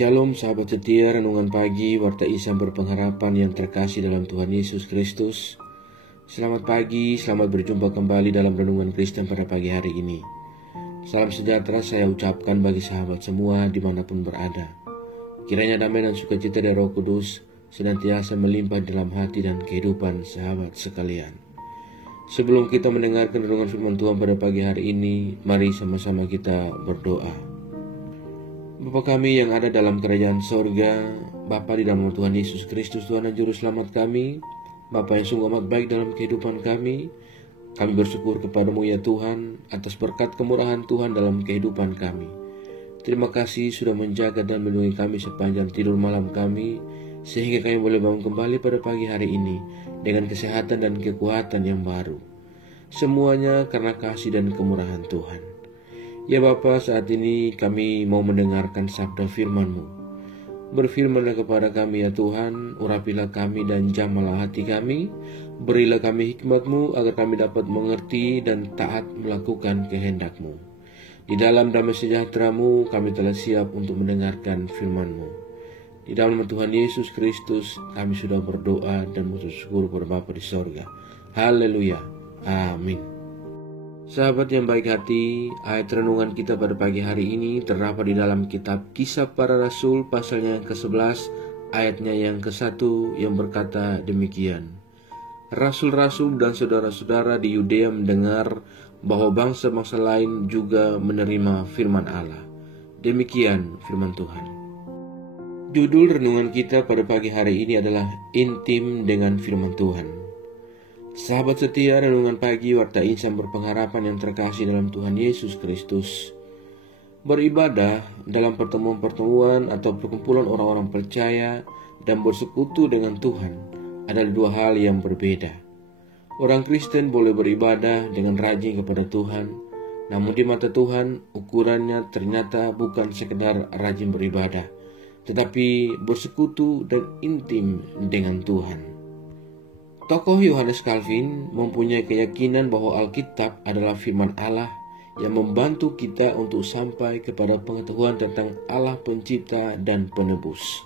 Shalom sahabat setia, renungan pagi Warta Insan Berpengharapan yang terkasih dalam Tuhan Yesus Kristus. Selamat pagi, selamat berjumpa kembali dalam renungan Kristen pada pagi hari ini. Salam sejahtera saya ucapkan bagi sahabat semua dimanapun berada. Kiranya damai dan sukacita dari Roh Kudus senantiasa melimpah dalam hati dan kehidupan sahabat sekalian. Sebelum kita mendengarkan renungan firman Tuhan pada pagi hari ini, mari sama-sama kita berdoa. Bapa kami yang ada dalam kerajaan sorga, Bapa di dalam Tuhan Yesus Kristus, Tuhan dan Juru Selamat kami, Bapa yang sungguh amat baik dalam kehidupan kami bersyukur kepadamu ya Tuhan, atas berkat kemurahan Tuhan dalam kehidupan kami. Terima kasih sudah menjaga dan melindungi kami sepanjang tidur malam kami, sehingga kami boleh bangun kembali pada pagi hari ini dengan kesehatan dan kekuatan yang baru. Semuanya karena kasih dan kemurahan Tuhan. Ya Bapa, saat ini kami mau mendengarkan sabda firman-Mu. Berfirmanlah kepada kami ya Tuhan, urapilah kami dan jamalah hati kami, berilah kami hikmat-Mu agar kami dapat mengerti dan taat melakukan kehendak-Mu. Di dalam damai sejahtera-Mu kami telah siap untuk mendengarkan firman-Mu. Di dalam Tuhan Yesus Kristus kami sudah berdoa dan bersyukur kepada Bapa di sorga. Haleluya, amin. Sahabat yang baik hati, ayat renungan kita pada pagi hari ini terdapat di dalam kitab Kisah Para Rasul pasalnya yang ke-11, ayatnya yang ke-1 yang berkata demikian. Rasul-rasul dan saudara-saudara di Yudea mendengar bahwa bangsa-bangsa lain juga menerima firman Allah. Demikian firman Tuhan. Judul renungan kita pada pagi hari ini adalah Intim dengan Firman Tuhan. Sahabat setia, renungan pagi Warta Insan Berpengharapan yang terkasih dalam Tuhan Yesus Kristus. Beribadah dalam pertemuan-pertemuan atau perkumpulan orang-orang percaya dan bersekutu dengan Tuhan adalah dua hal yang berbeda. Orang Kristen boleh beribadah dengan rajin kepada Tuhan, namun di mata Tuhan ukurannya ternyata bukan sekedar rajin beribadah, tetapi bersekutu dan intim dengan Tuhan. Tokoh Yohanes Calvin mempunyai keyakinan bahwa Alkitab adalah firman Allah yang membantu kita untuk sampai kepada pengetahuan tentang Allah Pencipta dan Penebus.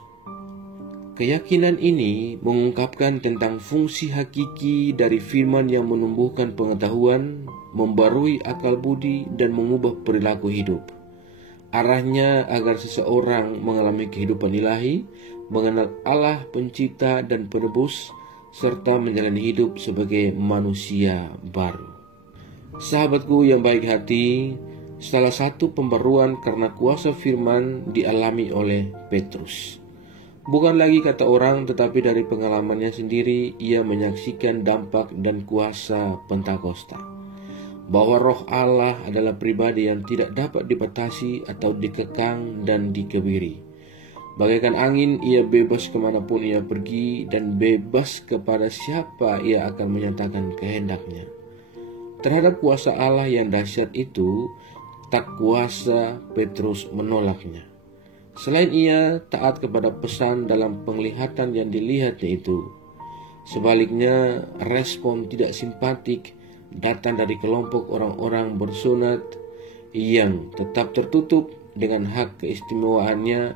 Keyakinan ini mengungkapkan tentang fungsi hakiki dari firman yang menumbuhkan pengetahuan, membarui akal budi, dan mengubah perilaku hidup. Arahnya agar seseorang mengalami kehidupan ilahi, mengenal Allah Pencipta dan Penebus, serta menjalani hidup sebagai manusia baru. Sahabatku yang baik hati, salah satu pembaruan karena kuasa firman dialami oleh Petrus. Bukan lagi kata orang, tetapi dari pengalamannya sendiri ia menyaksikan dampak dan kuasa Pentakosta. Bahwa roh Allah adalah pribadi yang tidak dapat dibatasi atau dikekang dan dikebiri. Bagaikan angin, ia bebas kemanapun ia pergi dan bebas kepada siapa ia akan menyatakan kehendaknya. Terhadap kuasa Allah yang dahsyat itu, tak kuasa Petrus menolaknya. Selain ia taat kepada pesan dalam penglihatan yang dilihatnya itu, sebaliknya respon tidak simpatik datang dari kelompok orang-orang bersunat yang tetap tertutup dengan hak keistimewaannya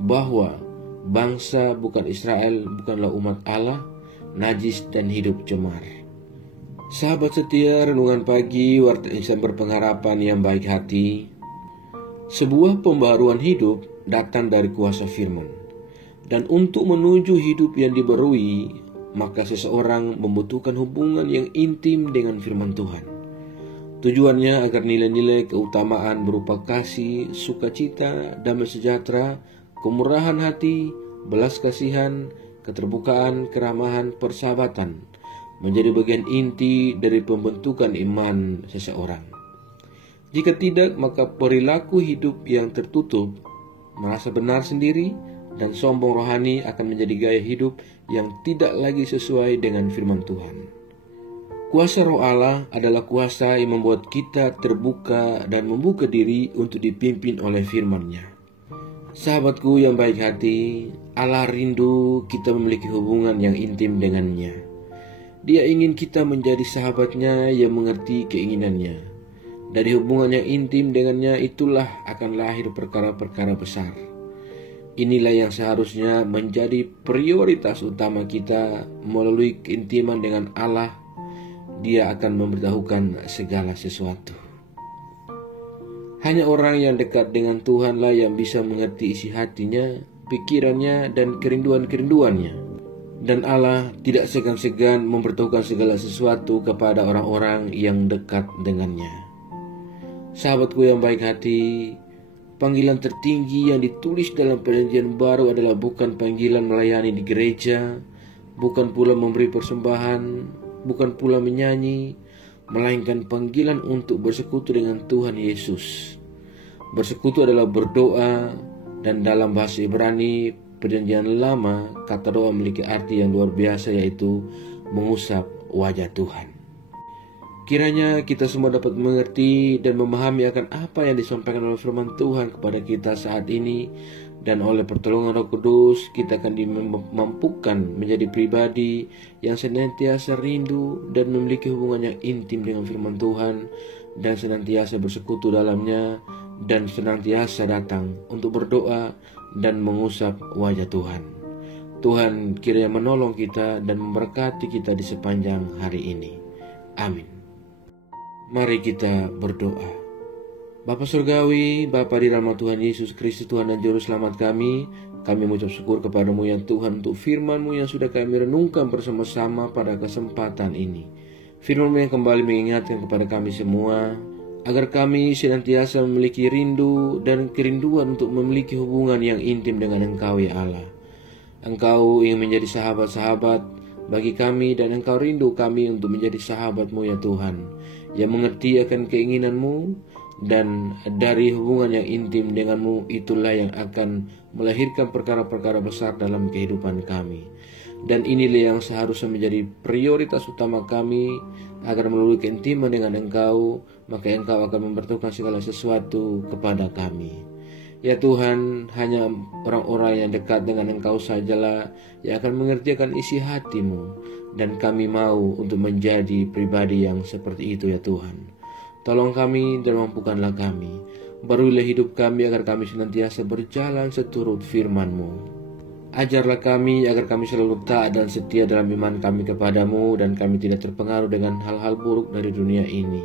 bahwa bangsa bukan Israel bukanlah umat Allah, najis dan hidup cemar. Sahabat setia, renungan pagi Warta Insan Berpengharapan yang baik hati. Sebuah pembaruan hidup datang dari kuasa firman. Dan untuk menuju hidup yang dibarui, maka seseorang membutuhkan hubungan yang intim dengan firman Tuhan. Tujuannya agar nilai-nilai keutamaan berupa kasih, sukacita, damai sejahtera, kemurahan hati, belas kasihan, keterbukaan, keramahan, persahabatan menjadi bagian inti dari pembentukan iman seseorang. Jika tidak, maka perilaku hidup yang tertutup, merasa benar sendiri, dan sombong rohani akan menjadi gaya hidup yang tidak lagi sesuai dengan firman Tuhan. Kuasa roh Allah adalah kuasa yang membuat kita terbuka dan membuka diri untuk dipimpin oleh firman-Nya. Sahabatku yang baik hati, Allah rindu kita memiliki hubungan yang intim dengannya. Dia ingin kita menjadi sahabatnya yang mengerti keinginannya. Dari hubungan yang intim dengannya itulah akan lahir perkara-perkara besar. Inilah yang seharusnya menjadi prioritas utama kita. Melalui keintiman dengan Allah, Dia akan memberitahukan segala sesuatu. Hanya orang yang dekat dengan Tuhanlah yang bisa mengerti isi hatinya, pikirannya, dan kerinduan-kerinduannya. Dan Allah tidak segan-segan memberitahukan segala sesuatu kepada orang-orang yang dekat dengannya. Sahabatku yang baik hati, panggilan tertinggi yang ditulis dalam Perjanjian Baru adalah bukan panggilan melayani di gereja, bukan pula memberi persembahan, bukan pula menyanyi, melainkan panggilan untuk bersekutu dengan Tuhan Yesus. Bersekutu adalah berdoa, dan dalam bahasa Ibrani Perjanjian Lama, kata doa memiliki arti yang luar biasa, yaitu mengusap wajah Tuhan. Kiranya kita semua dapat mengerti dan memahami akan apa yang disampaikan oleh firman Tuhan kepada kita saat ini, dan oleh pertolongan Roh Kudus kita akan dimampukan menjadi pribadi yang senantiasa rindu dan memiliki hubungan yang intim dengan firman Tuhan, dan senantiasa bersekutu dalamnya, dan senantiasa datang untuk berdoa dan mengusap wajah Tuhan. Tuhan kiranya menolong kita dan memberkati kita di sepanjang hari ini. Amin. Mari kita berdoa. Bapa Surgawi, Bapa di dalam Tuhan Yesus Kristus, Tuhan dan Juru Selamat kami mengucap syukur kepadamu ya Tuhan untuk firman-Mu yang sudah kami renungkan bersama-sama pada kesempatan ini. Firman-Mu yang kembali mengingatkan kepada kami semua, agar kami senantiasa memiliki rindu dan kerinduan untuk memiliki hubungan yang intim dengan Engkau ya Allah. Engkau ingin menjadi sahabat-sahabat bagi kami, dan Engkau rindu kami untuk menjadi sahabat-Mu ya Tuhan, yang mengerti akan keinginan-Mu, dan dari hubungan yang intim dengan-Mu itulah yang akan melahirkan perkara-perkara besar dalam kehidupan kami. Dan inilah yang seharusnya menjadi prioritas utama kami, agar melalui keintiman dengan Engkau, maka Engkau akan memberitahukan segala sesuatu kepada kami. Ya Tuhan, hanya orang-orang yang dekat dengan Engkau sajalah yang akan mengerti akan isi hati-Mu, dan kami mau untuk menjadi pribadi yang seperti itu ya Tuhan. Tolong kami dan mampukanlah kami. Barulah hidup kami agar kami senantiasa berjalan seturut firman-Mu. Ajarlah kami agar kami selalu taat dan setia dalam iman kami kepadamu, dan kami tidak terpengaruh dengan hal-hal buruk dari dunia ini,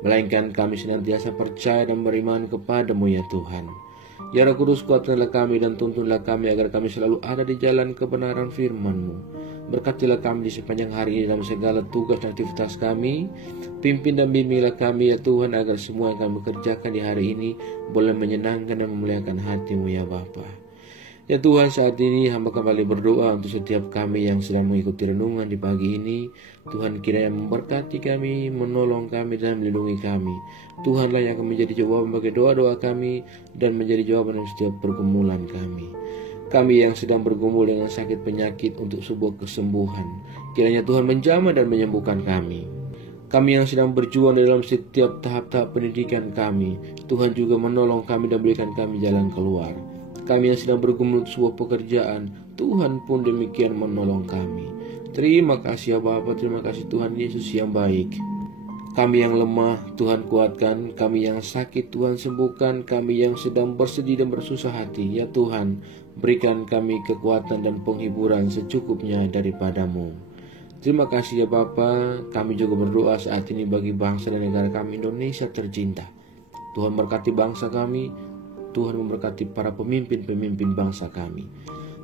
melainkan kami senantiasa percaya dan beriman kepadamu ya Tuhan. Ya Roh Kudus, kuatkanlah kami dan tuntunlah kami agar kami selalu ada di jalan kebenaran firman-Mu. Berkatilah kami di sepanjang hari ini dalam segala tugas dan aktivitas kami. Pimpin dan bimbinglah kami ya Tuhan, agar semua yang kami kerjakan di hari ini boleh menyenangkan dan memuliakan hati-Mu ya Bapa. Ya Tuhan, saat ini hamba kembali berdoa untuk setiap kami yang sedang mengikuti renungan di pagi ini. Tuhan kiranya memberkati kami, menolong kami, dan melindungi kami. Tuhanlah yang akan menjadi jawaban bagi doa-doa kami, dan menjadi jawaban dalam setiap pergumulan kami. Kami yang sedang bergumul dengan sakit penyakit untuk sebuah kesembuhan, kiranya Tuhan menjamah dan menyembuhkan kami. Kami yang sedang berjuang dalam setiap tahap-tahap pendidikan kami, Tuhan juga menolong kami dan berikan kami jalan keluar. Kami yang sedang bergumul sebuah pekerjaan, Tuhan pun demikian menolong kami. Terima kasih ya Bapa, terima kasih Tuhan Yesus yang baik. Kami yang lemah, Tuhan kuatkan. Kami yang sakit, Tuhan sembuhkan. Kami yang sedang bersedih dan bersusah hati, ya Tuhan, berikan kami kekuatan dan penghiburan secukupnya daripada-Mu. Terima kasih ya Bapa. Kami juga berdoa saat ini bagi bangsa dan negara kami Indonesia tercinta. Tuhan berkati bangsa kami. Tuhan memberkati para pemimpin-pemimpin bangsa kami.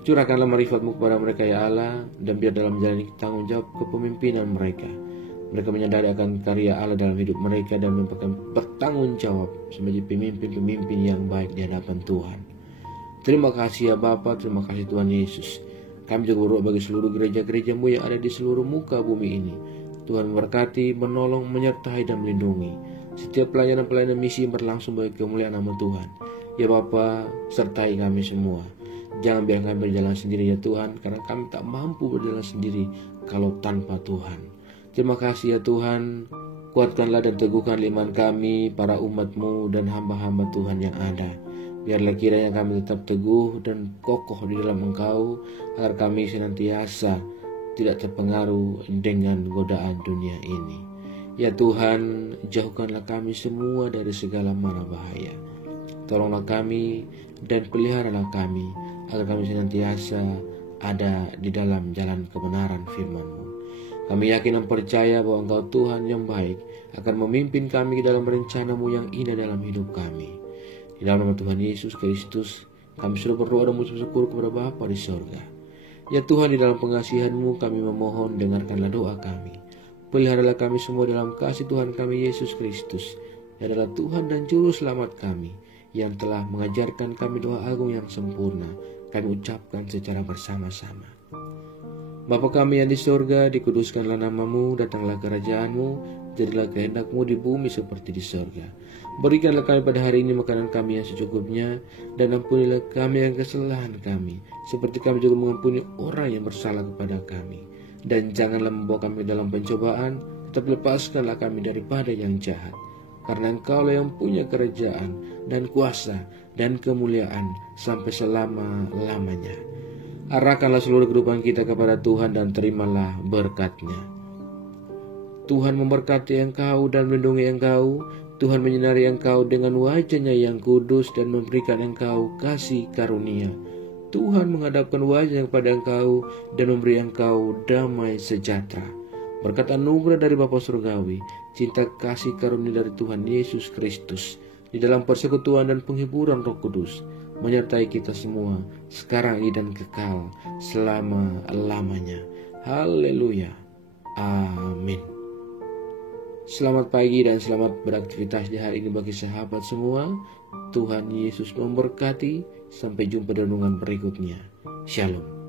Curahkanlah marifat-Mu kepada mereka ya Allah, dan biar dalam menjalani tanggung jawab kepemimpinan mereka, mereka menyadari akan karya Allah dalam hidup mereka dan bertanggung jawab sebagai pemimpin-pemimpin yang baik di hadapan Tuhan. Terima kasih ya Bapa, terima kasih Tuhan Yesus. Kami juga berdoa bagi seluruh gereja-gereja-Mu yang ada di seluruh muka bumi ini. Tuhan memberkati, menolong, menyertai, dan melindungi setiap pelayanan-pelayanan misi yang berlangsung bagi kemuliaan nama Tuhan. Ya Bapa, sertai kami semua. Jangan biarkan kami berjalan sendiri ya Tuhan, karena kami tak mampu berjalan sendiri kalau tanpa Tuhan. Terima kasih ya Tuhan. Kuatkanlah dan teguhkan iman kami, para umat-Mu dan hamba-hamba Tuhan yang ada. Biarlah kiranya kami tetap teguh dan kokoh di dalam Engkau, agar kami senantiasa tidak terpengaruh dengan godaan dunia ini. Ya Tuhan, jauhkanlah kami semua dari segala mara bahaya. Tolonglah kami dan peliharalah kami, agar kami senantiasa ada di dalam jalan kebenaran firman-Mu. Kami yakin dan percaya bahwa Engkau Tuhan yang baik akan memimpin kami ke dalam rencana-Mu yang indah dalam hidup kami. Di dalam nama Tuhan Yesus Kristus, kami sudah berdoa dan mengucap syukur kepada Bapa di sorga. Ya Tuhan, di dalam pengasihan-Mu kami memohon, dengarkanlah doa kami. Peliharalah kami semua dalam kasih Tuhan kami Yesus Kristus, yang adalah Tuhan dan Juru Selamat kami, yang telah mengajarkan kami doa agung yang sempurna. Kami ucapkan secara bersama-sama. Bapa kami yang di sorga, dikuduskanlah nama-Mu, datanglah kerajaan-Mu, jadilah kehendak-Mu di bumi seperti di sorga. Berikanlah kami pada hari ini makanan kami yang secukupnya, dan ampunilah kami yang kesalahan kami, seperti kami juga mengampuni orang yang bersalah kepada kami. Dan janganlah membawa kami dalam pencobaan, tetapi lepaskanlah kami daripada yang jahat. Karena Engkau-lah yang punya kerajaan dan kuasa dan kemuliaan sampai selama-lamanya. Arahkanlah seluruh kehidupan kita kepada Tuhan dan terimalah berkat-Nya. Tuhan memberkati engkau dan melindungi engkau. Tuhan menyinari engkau dengan wajah-Nya yang kudus dan memberikan engkau kasih karunia. Tuhan menghadapkan wajah kepada engkau dan memberi engkau damai sejahtera. Berkat anugerah dari Bapa Surgawi, cinta kasih karunia dari Tuhan Yesus Kristus, di dalam persekutuan dan penghiburan Roh Kudus, menyertai kita semua, sekarang ini dan kekal, selama-lamanya. Haleluya. Amin. Selamat pagi dan selamat beraktivitas di hari ini bagi sahabat semua. Tuhan Yesus memberkati. Sampai jumpa di renungan berikutnya. Shalom.